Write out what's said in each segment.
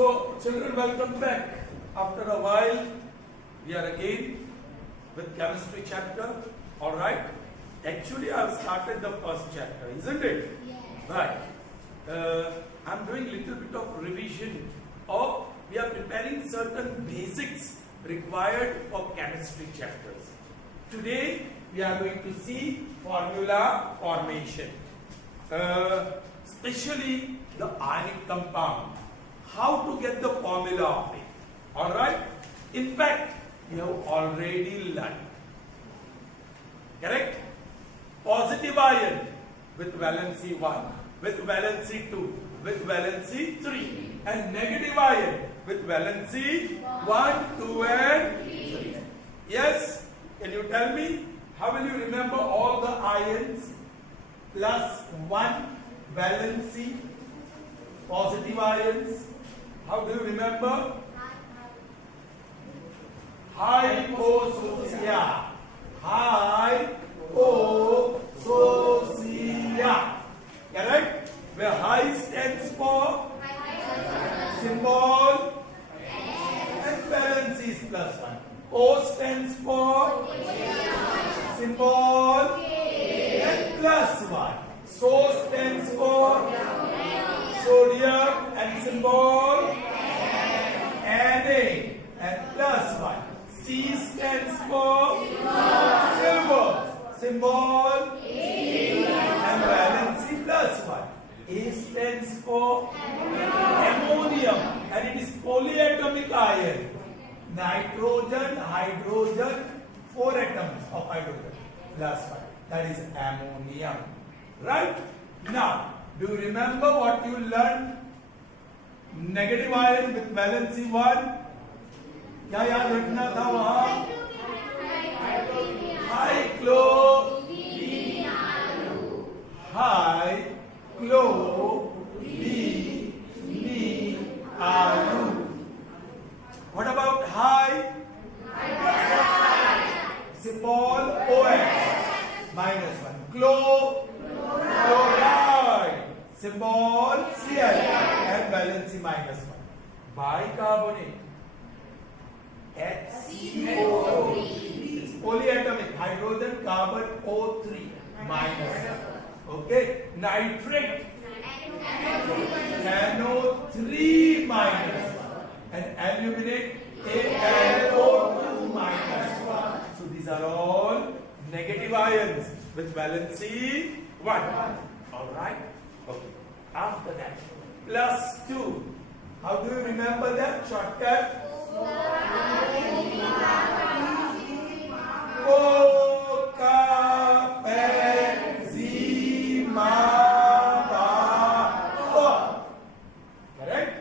So, children, welcome back. After a while, we are again with chemistry chapter. All right. Actually, I have started the first chapter, isn't it? Yes. Right. I'm doing little bit of revision, or we are preparing certain basics required for chemistry chapters. Today, we are going to see formula formation, especially the ionic compound. How to get the formula of it. All right. In fact, we have already learned. Correct? Positive ion with valency 1, with valency 2, with valency 3, and negative ion with valency 1, 2, and 3. Yes? Can you tell me? How will you remember all the ions plus 1 valency, positive ions? How do you remember? Hypoxia. Hypoxia. Correct? Where high stands for symbol and valency is plus 1. O stands for symbol and plus 1. So stands for sodium and symbol Na and plus 1. C stands for silver, symbol and valency plus 1. A stands for ammonium and it is polyatomic ion. Nitrogen, hydrogen, 4 atoms of hydrogen plus 1. That is ammonium. Right? Now, do you remember what you learned? Negative ion with valency 1. क्या याद रखना था वहां? हाइक्लोरीनीआलू. What about high? Symbol OH minus 1. Chloride symbol Cl and valency minus 1. Bicarbonate HCO3 is polyatomic hydrogen carbon O3 minus 1. Okay. Nitrate NO3 minus 1 and aluminate ALO2 minus 1. So these are all negative ions with valency 1. All right. Okay. After that, plus 2. How do you remember that shortcut? Correct?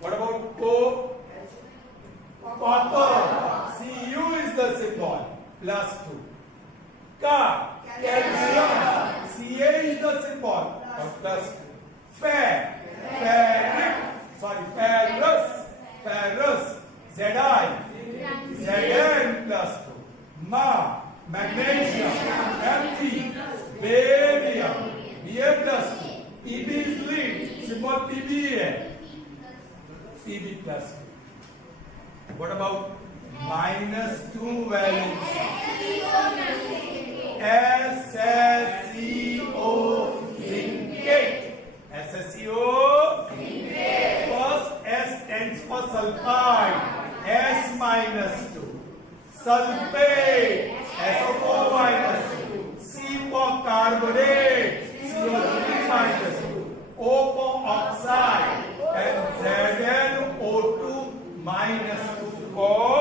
What about copper? Cu is the symbol. Plus 2. Calcium. Ca is the symbol. Plus 2. Ferrous. Zi. Zn plus 2. Magnesium. Mg. Barium. Ba plus 2. Eb is lead. Symbol Pb. Pb plus 2. What about minus 2 valence? SSCO zincate. SSCO. First S stands for sulfide. S minus 2. Sulfate. SO4 minus 2. C for carbonate. CO3 minus 2. O for oxide. And ZnO2 minus 2 for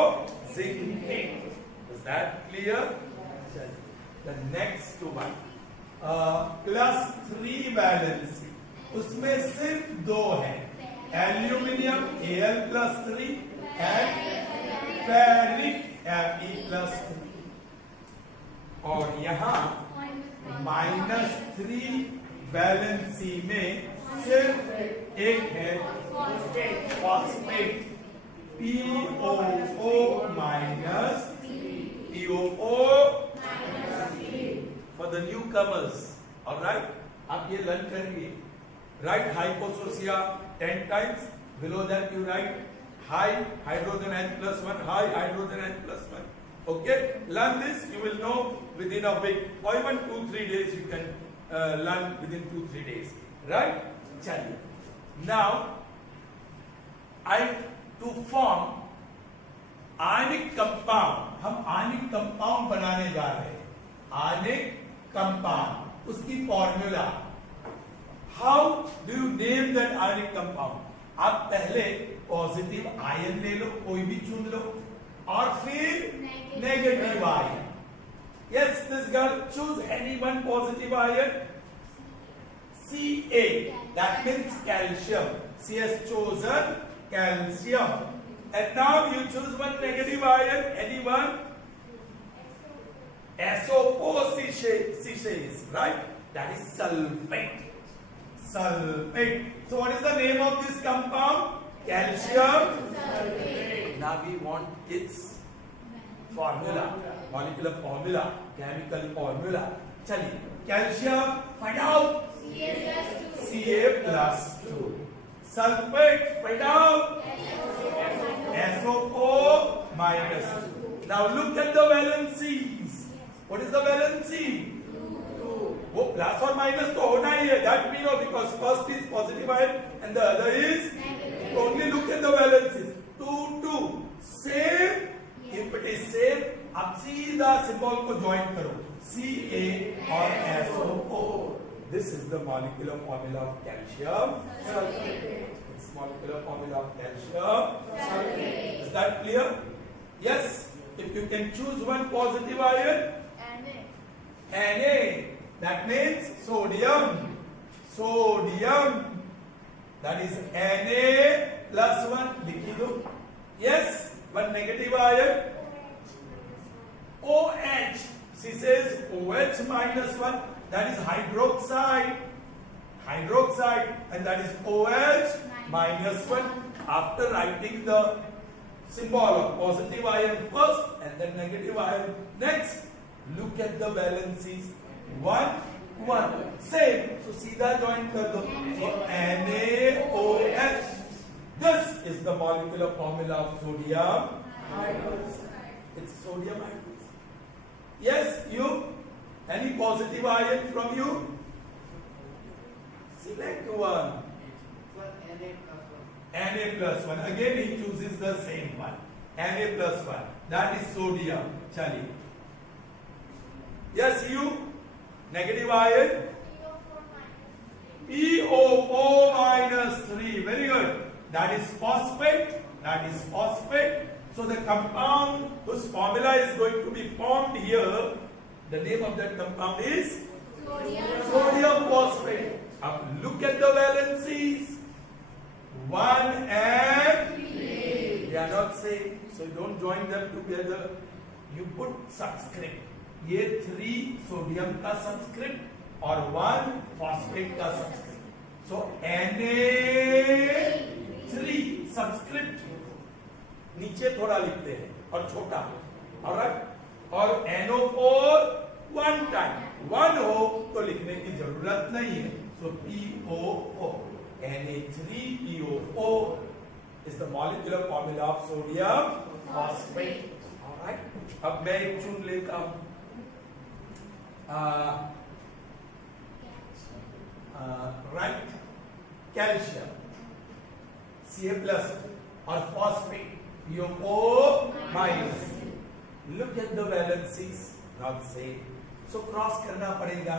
zincate. Is that clear? The next one. Plus 3 valency. उसमें सिर्फ 2 है. Aluminium Al plus 3 and ferric Fe plus 3. और यहाँ minus 3 valency में सिर्फ एक है phosphate POO minus POO for the newcomers. All right, आप ये लर्न करिए. Write hypoxia 10 times, Below that you write high hydrogen H plus 1, high hydrogen H plus 1. Okay, learn this, you will know within a week or even 2-3 days you can learn within 2-3 days. Right? Chaliye. Now, to form ionic compound, हम ionic compound बनाने जा रहे हैं. Ionic compound, उसकी formula. How do you name that ionic compound? आप पहले positive ion ले लो, कोई भी चुन लो, और फिर negative ion. Yes, this girl, choose any one positive ion. Ca, that means calcium. She has chosen calcium. And now you choose one negative ion, anyone? SO4 she says, right? That is sulfate. Sulfate. So what is the name of this compound? Calcium sulfate. Now we want its formula, molecular formula, chemical formula. Chaliye, calcium, find out. Ca plus 2. Sulfate, find out. SO4 minus 2. Now look at the valencies. What is the valency? वो plus और minus तो होना ही है, that we know because first is positive ion and the other is negative. Only look at the valencies. 2 2 same. If it is same, अब सीधा symbol को join करो, Ca और SO4. This is the molecular formula of calcium sulfate. It's molecular formula of calcium sulfate. Is that clear? Yes. If you can choose one positive ion, Na. That means sodium. Sodium. That is Na plus 1. लिखी दो. Yes. One negative ion. OH. She says OH minus 1. That is hydroxide. Hydroxide. And that is OH minus 1. After writing the symbol of positive ion first and then negative ion next, look at the valencies. 1 1 same, so सीधा join कर दो. So NaOH. This is the molecular formula of sodium hydroxide. It's sodium hydroxide. Yes, you? Any positive ion from you? Select one. Na plus 1. Again he chooses the same one. Na plus 1. That is sodium. Chaliye. Yes, you? Negative ion? PO4 minus 3. Very good. That is phosphate. That is phosphate. So the compound whose formula is going to be formed here, the name of that compound is sodium phosphate. Now look at the valencies. 1 and 3. They are not same, so don't join them together. You put subscript. ये 3 sodium का subscript और 1 phosphate का subscript. सो Na3 subscript नीचे थोड़ा लिखते हैं और छोटा. ऑलराइट. और NO4 1 टाइम. 1 हो तो लिखने की जरूरत नहीं है. सो PO4. Na3PO4 is the molecular formula of sodium phosphate. Alright. अब मैं एक चुन लेता हूं. Right, calcium, Ca plus or phosphate, PO4 minus. Look at the valencies, not same. So cross करना पड़ेगा.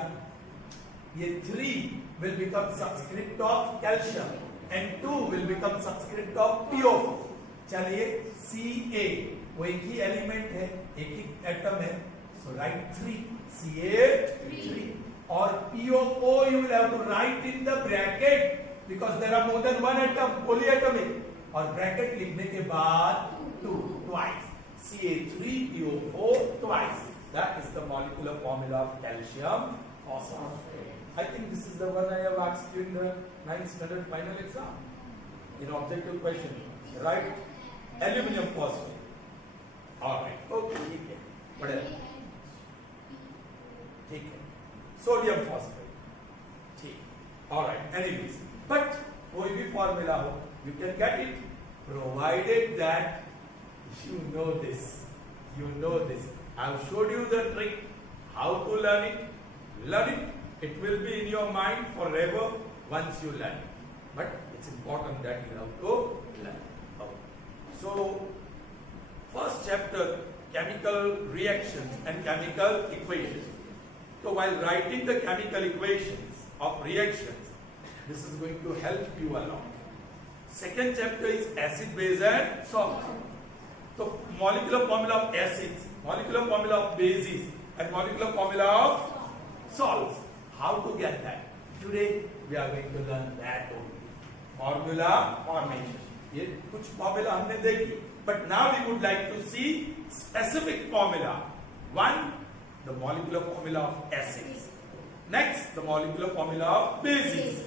ये 3 will become subscript of calcium and 2 will become subscript of PO4. चलिए Ca वो एक ही एलिमेंट है, एक ही एटम है. So write 3. Ca3. Or PO4 you will have to write in the bracket because there are more than one atom, polyatomic. और bracket लिखने के बाद 2 twice. Ca3PO4 twice. That is the molecular formula of calcium phosphate. I think this is the one I have asked you in the 9th standard final exam. In objective question, right? Aluminium phosphate. Alright, okay, ठीक है. बढ़िया. ठीक है. Sodium phosphate. ठीक. Alright, anyways. But कोई भी formula हो, you can get it, provided that you know this. You know this. I have showed you the trick, how to learn it. Learn it. It will be in your mind forever once you learn it. But it's important that you have to learn. Okay. So, first chapter, chemical reactions and chemical equations. So while writing the chemical equations of reactions, this is going to help you a lot. Second chapter is acid, base and salt. So molecular formula of acids, molecular formula of bases and molecular formula of salts. How to get that? Today we are going to learn that only. Formula formation. ये कुछ formula हमने देखी, but now we would like to see specific formula. One, the molecular formula of acids. Next, the molecular formula of bases.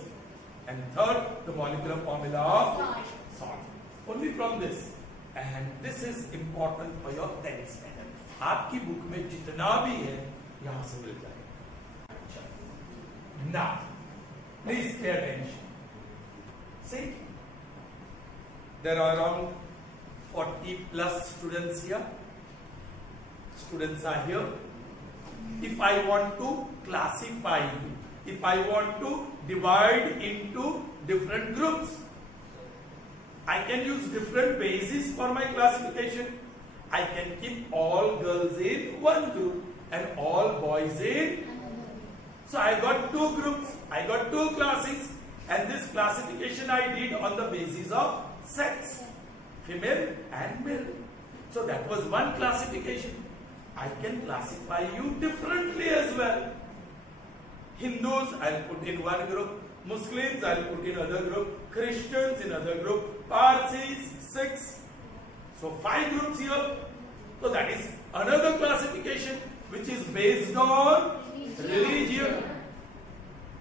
And third, the molecular formula of salt. Only from this. And this is important for your 10th standard. आपकी book में जितना भी है यहां से मिल जाएगा. Now, please pay attention. See, there are around 40 plus students here. Students are here. If I want to classify you, if I want to divide into different groups, I can use different bases for my classification. I can keep all girls in one group and all boys in. So I got two groups, I got two classes, and this classification I did on the basis of sex, female and male. So that was one classification. I can classify you differently as well. Hindus I'll put in one group, Muslims I'll put in other group, Christians in other group, Parsis 6. So 5 groups here. So that is another classification which is based on religion.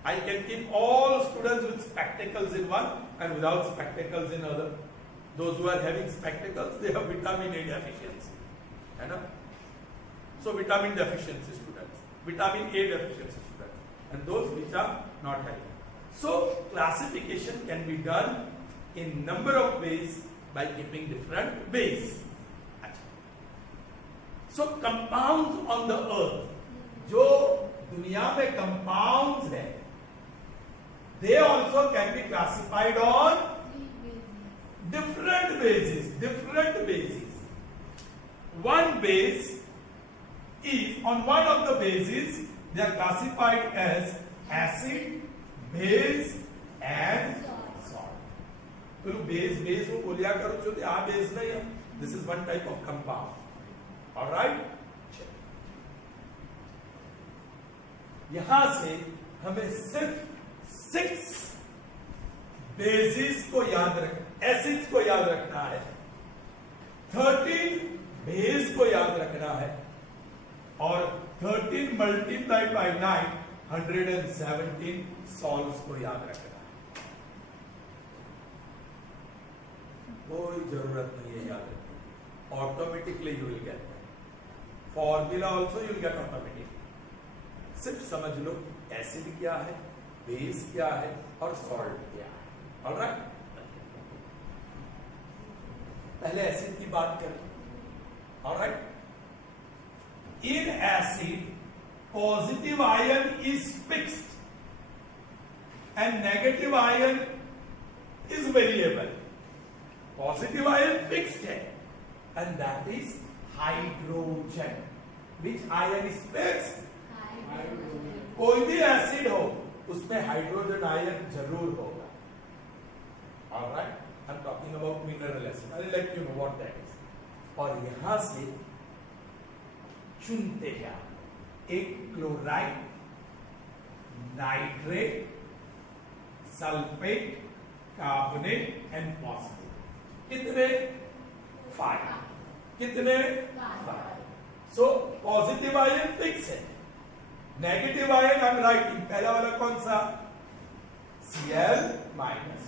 I can keep all students with spectacles in one and without spectacles in other. Those who are having spectacles, they have vitamin A deficiency. You know? So vitamin deficiency students, vitamin A deficiency students, and those which are not having. So classification can be done in number of ways by keeping different bases. So compounds on the earth, जो दुनिया में compounds है, they also can be classified on different bases. Different bases. One base is on one of the bases they are classified as acid, base and salt. तो base को बोलिया करो जो आ base नहीं है. This is one type of compound. All right. यहां से हमें सिर्फ 6 bases को याद रखना, acids को याद रखना है, 13 base को याद रखना है और 13 multiplied by 9 117 salts को याद रखना है. कोई जरूरत नहीं है याद रखने की. Automatically you will get that. Formula also you will get automatically. सिर्फ समझ लो एसिड क्या है, बेस क्या है और सॉल्ट क्या है. ऑलराइट. पहले एसिड की बात करें. Alright. In acid, positive ion is fixed and negative ion is variable. Positive ion fixed है and that is hydrogen. Which ion is fixed? कोई भी एसिड हो उसमें हाइड्रोजन आयन जरूर होगा. Alright. I am talking about mineral acid. I will let you know what that is. और यहां से चुनते हैं एक chloride, nitrate, sulphate, carbonate and phosphate. कितने? 5. कितने? 5. सो पॉजिटिव आयन फिक्स है. Negative ion I am writing. पहला वाला कौन सा? Cl माइनस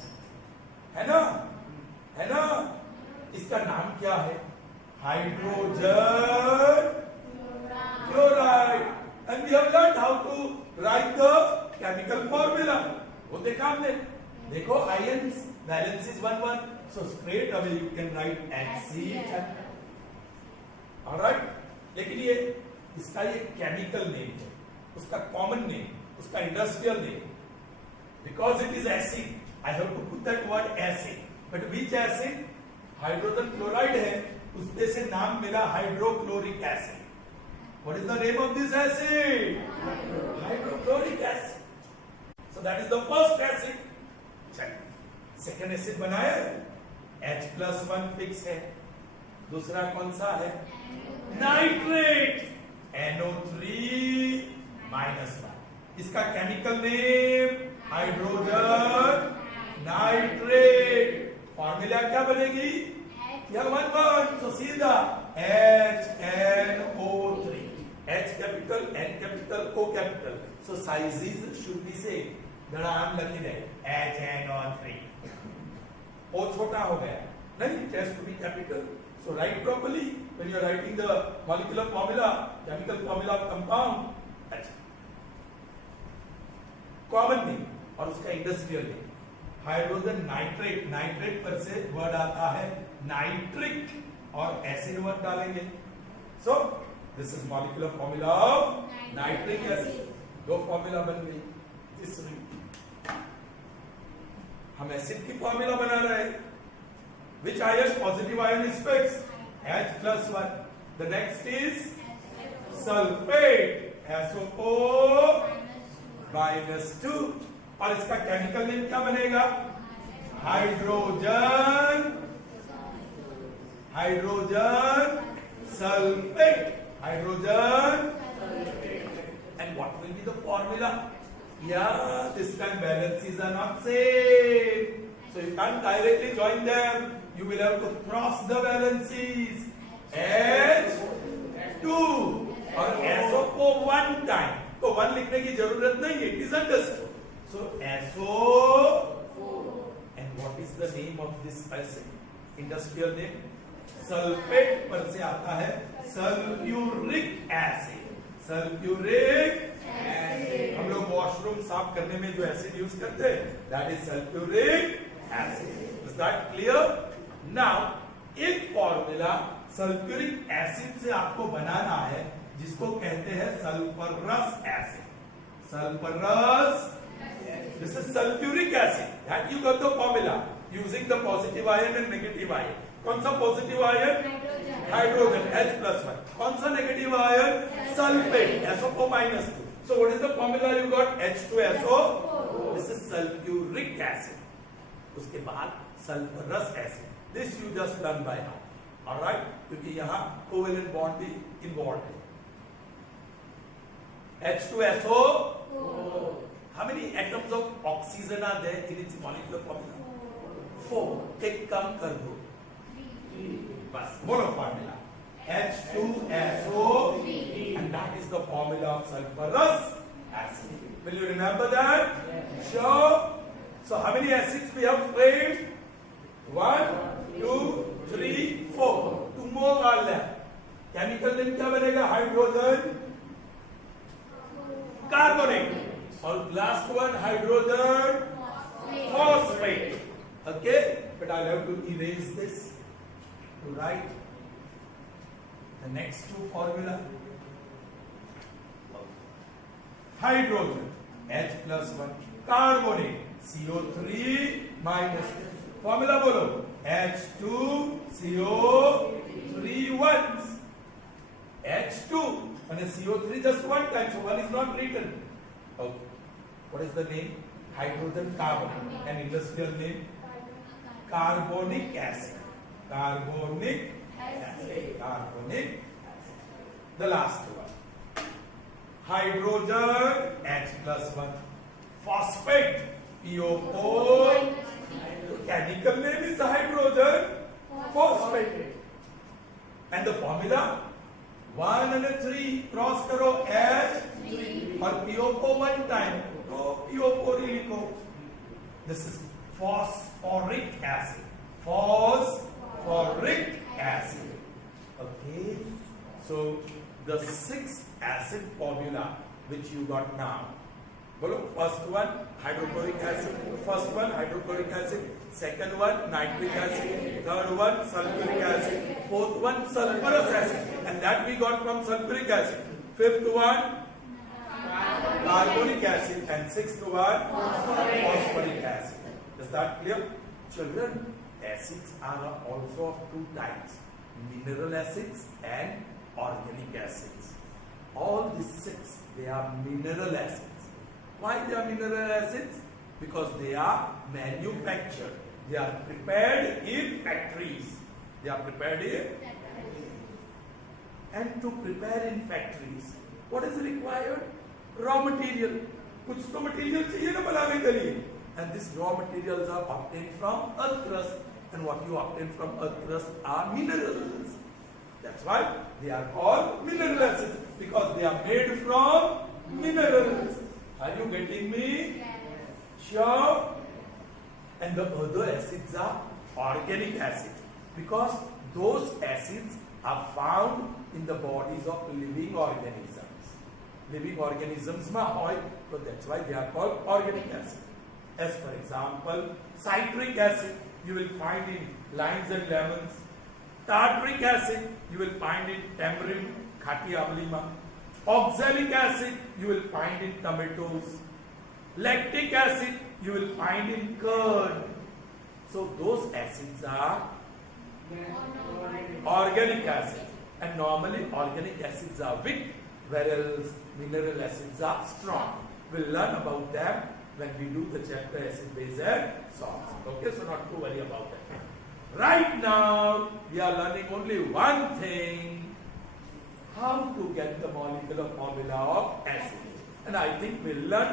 है ना, है ना. इसका नाम क्या है? Hydrogen chloride. And we have learn how to write the chemical formula. वो देखा हमने. देखो ions valence is 1 1, so straight away you can write HC. Alright, लेकिन ये इसका ये केमिकल नेम है, उसका कॉमन नेम, उसका industrial name, because it is acid I have to put that word acid, but which acid? Hydrogen chloride है, उसमें से नाम मिला hydrochloric acid. What is the name of this acid? Hydrochloric acid. So that is the first acid. Second acid बनाया, H+1 fix है. दूसरा कौन सा है? Nitrate, NO3 -1. इसका chemical name hydrogen nitrate. Formula क्या बनेगी? यह 1 1, so सीधा HNO3. H capital, N capital, O capital. So sizes should be same. Then I am lucky there. HNO3. O छोटा हो गया. नहीं, it has to be capital. So write properly when you are writing the molecular formula, chemical formula of compound. Common name और उसका industrial name. Hydrogen nitrate, nitrate पर से word आता है नाइट्रिक और एसिड वर्ड डालेंगे. So this is molecular formula of nitric acid. दो formula बन गई. तीसरी हम एसिड की फॉर्मूला बना रहे हैं. विच ion positive ion is fix? H+1. The next is sulphate, SO4 -2. और इसका केमिकल नेम क्या बनेगा? Hydrogen sulphate. Hydrogen. And what will be the formula? Yeah, this time valencies are not same, so you can't directly join them. You will have to cross the valencies. H2 और SO को 1 time, तो 1 लिखने की जरूरत नहीं है. It is understood. So SO4. And what is the name of this acid? Industrial name? Sulphate पर से आता है सल्फ्यूरिक एसिड. Sulphuric acid. हम लोग वॉशरूम साफ करने में जो एसिड यूज करते हैं, that is sulphuric acid. Is that clear? Now एक फॉर्मूला सल्फ्यूरिक एसिड से आपको बनाना है जिसको कहते हैं sulphurous acid. Sulfurous. This is sulfuric acid. That you got the formula using the positive ion and negative ion. कौन सा positive ion? Hydrogen. H+1. कौन सा negative ion? Sulfate. SO4 -2. So what is the formula you got? H2SO. This is sulfuric acid. उसके बाद sulfurous acid. This you just learn by now. All right? क्योंकि यहाँ covalent bond भी involved है. H2SO. How many atoms of oxygen are there in its molecular formula? 4. एक कम कर दो. बस mono formula. H2SO. And that is the formula of sulfurous acid. Will you remember that? Sure. So how many acids we have framed? 1, 2, 3, 4. 2 more are left. Chemical name क्या बनेगा? Hydrogen carbonate. और last one hydrogen phosphate. Okay, but I'll have to erase this to write the next two formula. Hydrogen H+1 carbonate CO3 minus. Formula बोलो. H2CO3 once. H2 and CO3 just one time, so one is not written. Okay. What is the name? Hydrogen carbonate. An industrial name? Carbonic acid. Carbonic acid. Carbonic acid. The last one. Hydrogen H+1 phosphate PO4. The chemical name is hydrogen phosphate. And the formula 1 and 3 cross करो H और PO4 one time, तो PO4 ही लिखो. This is phosphoric acid. Phosphoric acid. Okay. So the 6th acid formula which you got now बोलो first one hydrochloric acid, first one hydrochloric acid, second one nitric acid, third one sulphuric acid, fourth one sulphurous acid, and that we got from sulphuric acid, fifth one carbonic acid, and sixth one phosphoric acid. Is that clear? Children, acids are also of two types, mineral acids and organic acids. All these six, they are mineral acids. Why they are mineral acids? Because they are manufactured. They are prepared in factories. They are prepared in, and to prepare in factories, what is required? Raw material. कुछ तो material चाहिए ना बनाने के लिए. And these raw materials are obtained from earth crust. And what you obtain from earth crust are minerals. That's why they are called mineral acids, because they are made from minerals. Are you getting me? Sure. And the other acids are organic acids, because those acids are found in the bodies of living organisms. Living organisms ma hoy, so that's why they are called organic acid. As for example, citric acid you will find in limes and lemons. Tartaric acid you will find in tamarind, khati amli ma. Oxalic acid you will find in tomatoes. Lactic acid you will find in curd. So those acids are organic acids, and normally organic acids are weak, whereas mineral acids are strong. We'll learn about them when we do the chapter acid, base and salts. Okay, so not to worry about that. Right now, we are learning only one thing: how to get the molecular formula of acid. And I think we'll learn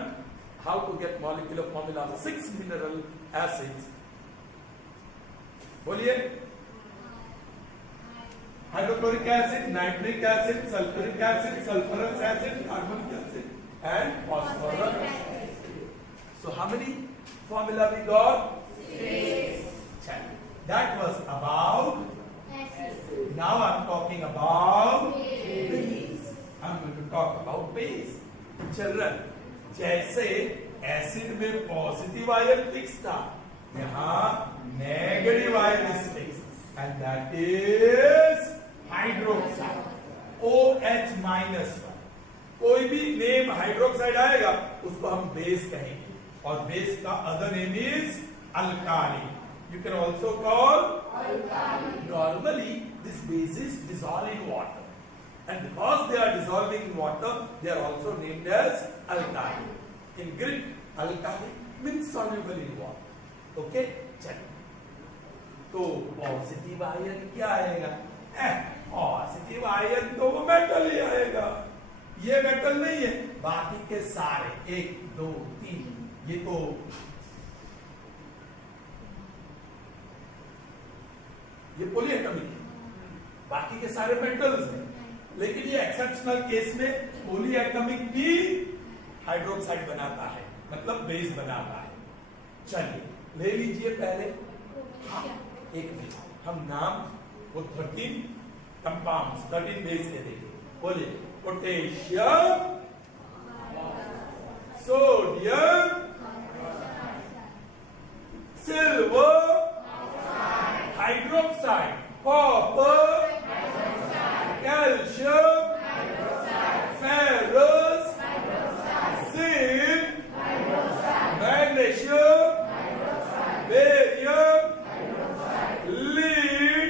how to get molecular formula of 6 mineral acids. बोलिए. Hydrochloric acid, nitric acid, sulfuric acid, sulfurous acid, carbonic acid, and phosphorus acid. So how many formula we got? 6. That was about acid. Now I'm talking about base. I'm going to talk about base. Children, जैसे acid में positive ion fix था, यहाँ negative ion is fix, and that is hydroxide OH-1. कोई भी name hydroxide आएगा उसको हम base कहेंगे, और बेस का other name is alkali. You can also call alkali. Normally this base is dissolved in water, and because they are dissolving in water, they are also named as alkali. In Greek, alkali means soluble in water. Okay, चलिए. तो positive ion क्या आएगा? Positive ion तो वो metal ही आएगा. ये metal नहीं है, बाकी के सारे 1, 2, 3 ये तो ये पॉलीएटॉमिक है, बाकी के सारे मेटल्स हैं. लेकिन ये एक्सेप्शनल केस में पॉलीएटॉमिक भी हाइड्रोक्साइड बनाता है, मतलब बेस बनाता है. चलिए ले लीजिए पहले. एक मिनट, हम नाम वो 13 कंपाउंड्स 13 बेस के देंगे. बोलिए. Potassium, sodium, silver, hydroxide, copper, calcium, ferrous, zinc, magnesium, barium, lead,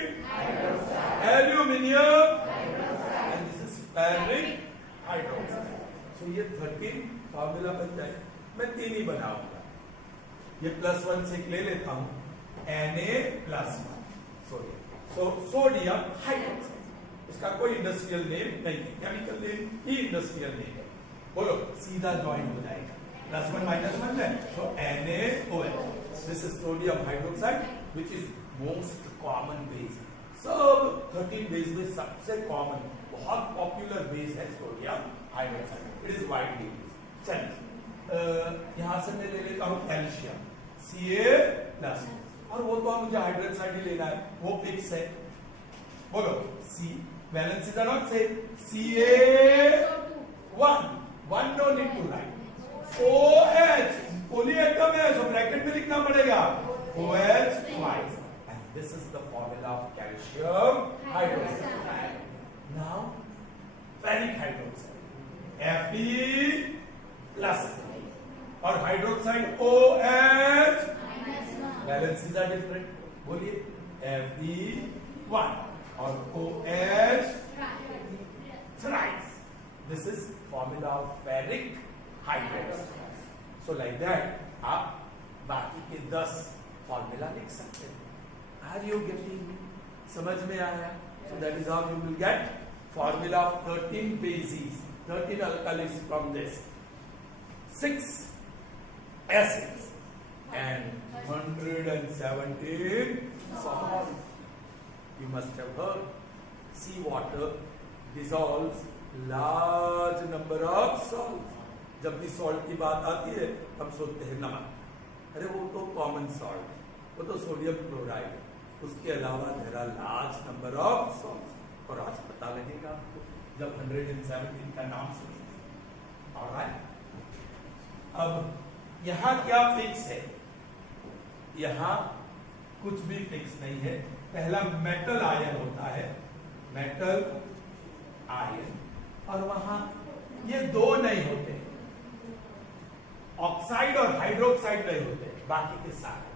aluminium, and this is ferric hydroxide. So ये 13 फार्मूला बन जाए. मैं 3 ही बनाऊंगा. ये +1 से ले लेता हूं, Na+1 सोडियम हाइड्रोक्साइड. इसका कोई इंडस्ट्रियल नेम नहीं है, केमिकल नेम ही इंडस्ट्रियल नेम है. बोलो, सीधा ज्वाइन हो जाएगा. +1 -1 है, so NaOH. This is sodium hydroxide, which is most common base. सब 13 बेस में सबसे कॉमन, बहुत पॉपुलर बेस है sodium hydroxide. It is widely used. चलिए यहां से मैं ले लेता हूं कैल्शियम, Ca+, और वो तो मुझे हाइड्रोक्साइड ही लेना है, वो फिक्स है. बोलो. See valencies are not same. Ca1 1 no need to write. OH polyatom है, सो ब्रैकेट में लिखना पड़ेगा OH twice. And this is the formula of calcium hydroxide. Now ferric hydroxide Fe plus और hydroxide OH valencies are different. बोलिए Fe1 और OH thrice. This is formula of ferric hydroxide. So like that आप बाकी के 10 formula लिख सकते हैं. Are you getting me? समझ में आया? So that is how you will get formula of 13 bases, 13 alkalis from this, 6 acids and 117 salts. You must have heard seawater dissolves large number of salts. जब भी salt की बात आती है हम सोचते हैं नमक. अरे वो तो कॉमन सॉल्ट, वो तो सोडियम क्लोराइड. उसके अलावा there are large number of salts. और आज पता लगेगा आपको जब 117 का नाम सुनेंगे. ऑलराइट. अब यहाँ क्या फिक्स है? यहाँ कुछ भी फिक्स नहीं है. पहला मेटल आयन होता है, मेटल आयन, और वहां ये दो नहीं होते, ऑक्साइड और हाइड्रोक्साइड नहीं होते, बाकी के सारे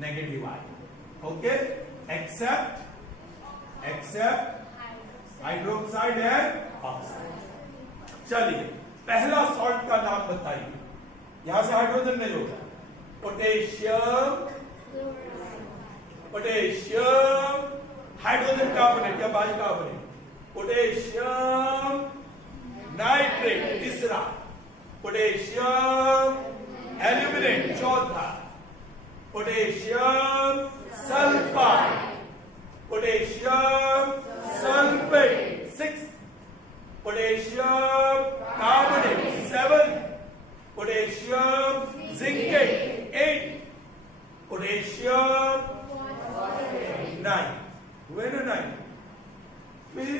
negative ion. Okay, except hydroxide and oxide. चलिए पहला सॉल्ट का नाम बताइए. यहां से हाइड्रोजन नहीं होगा. पोटेशियम हाइड्रोजन कार्बोनेट या बाई कार्बोनेट. पोटेशियम नाइट्रेट तीसरा. पोटेशियम एल्यूमिनेट चौथा. Potassium sulphide. Potassium sulphate 6. Potassium carbonate 7. Potassium zincate 8. Potassium 9. हुए ना 9? फिर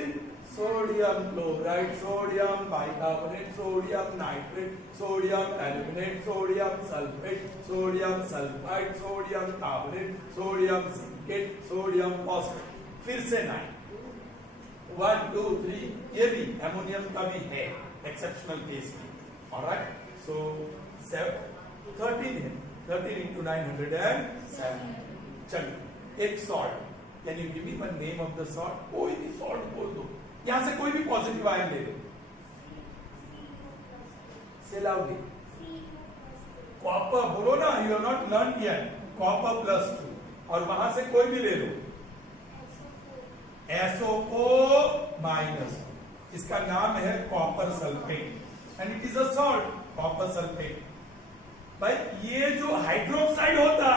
sodium chloride, sodium bicarbonate, sodium nitrate, sodium aluminate, sodium sulphate, sodium sulphide, sodium carbonate, sodium zincate, sodium phosphate. फिर से 9. 1 2 3. ये भी ammonium का भी है एक्सेप्शनल केस में. ऑलराइट. सो 13 है. 13 into 907. चलिए एक salt. Can you give me one name of the salt? कोई भी सॉल्ट बोल दो. यहां से कोई भी पॉजिटिव आयन ले लो. से लाउडली. कॉपर बोलो ना. You have not learn yet. Copper +2. और वहां से कोई भी ले लो. SO4-. इसका नाम है copper sulphate and it is a salt. Copper sulphate. भाई ये जो हाइड्रोक्साइड होता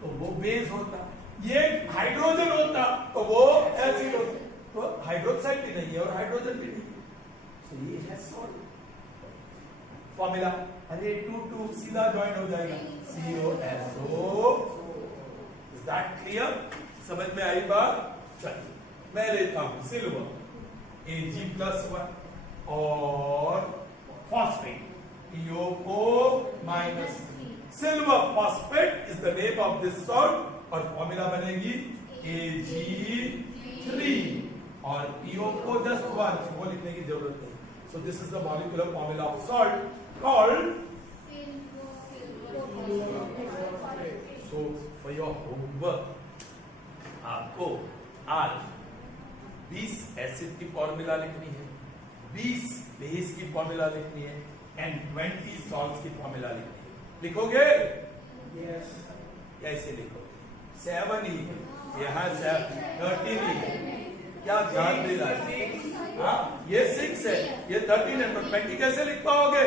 तो वो बेस होता, ये हाइड्रोजन होता तो वो एसिड होता. तो हाइड्रोक्साइड भी नहीं है और हाइड्रोजन भी नहीं है. तो ये है सॉल्ट. फॉर्मूला अरे 2 सीधा ज्वाइन हो जाएगा. COSO. Is that clear? समझ में आई बात? चलिए मैं लेता हूं सिल्वर Ag+1 और phosphate PO4-. Silver phosphate is the name of this salt और फॉर्मूला बनेगी Ag3 और PO4 just 1. वो लिखने की जरूरत नहीं. So this is the molecular formula of salt called. So for your homework आपको आज 20 एसिड की फॉर्मूला लिखनी है, 20 बेस की फॉर्मूला लिखनी है एंड 20 सॉल्ट्स की फॉर्मूला लिखनी है. लिखोगे? यस. कैसे लिखोगे? 7 ही है. यहाँ 13 ही है. क्या ध्यान दे रहा है? हाँ ये 6 है, ये 13 है, तो 20 कैसे लिख पाओगे?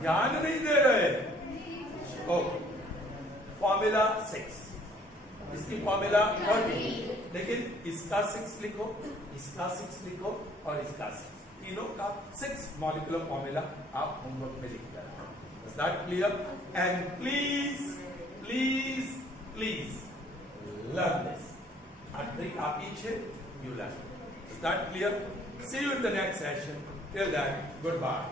ध्यान नहीं दे रहे. ओके. फॉर्मूला 6, इसकी फॉर्मूला 30. लेकिन इसका 6 लिखो, इसका 6 लिखो और इसका 6. तीनों का 6 मॉलिक्यूलर फॉर्मूला आप होमवर्क में लिख देना. Is that clear? And please learn this. Trick आप पीछे you learn. Is that clear? See you in the next session. Till then, goodbye.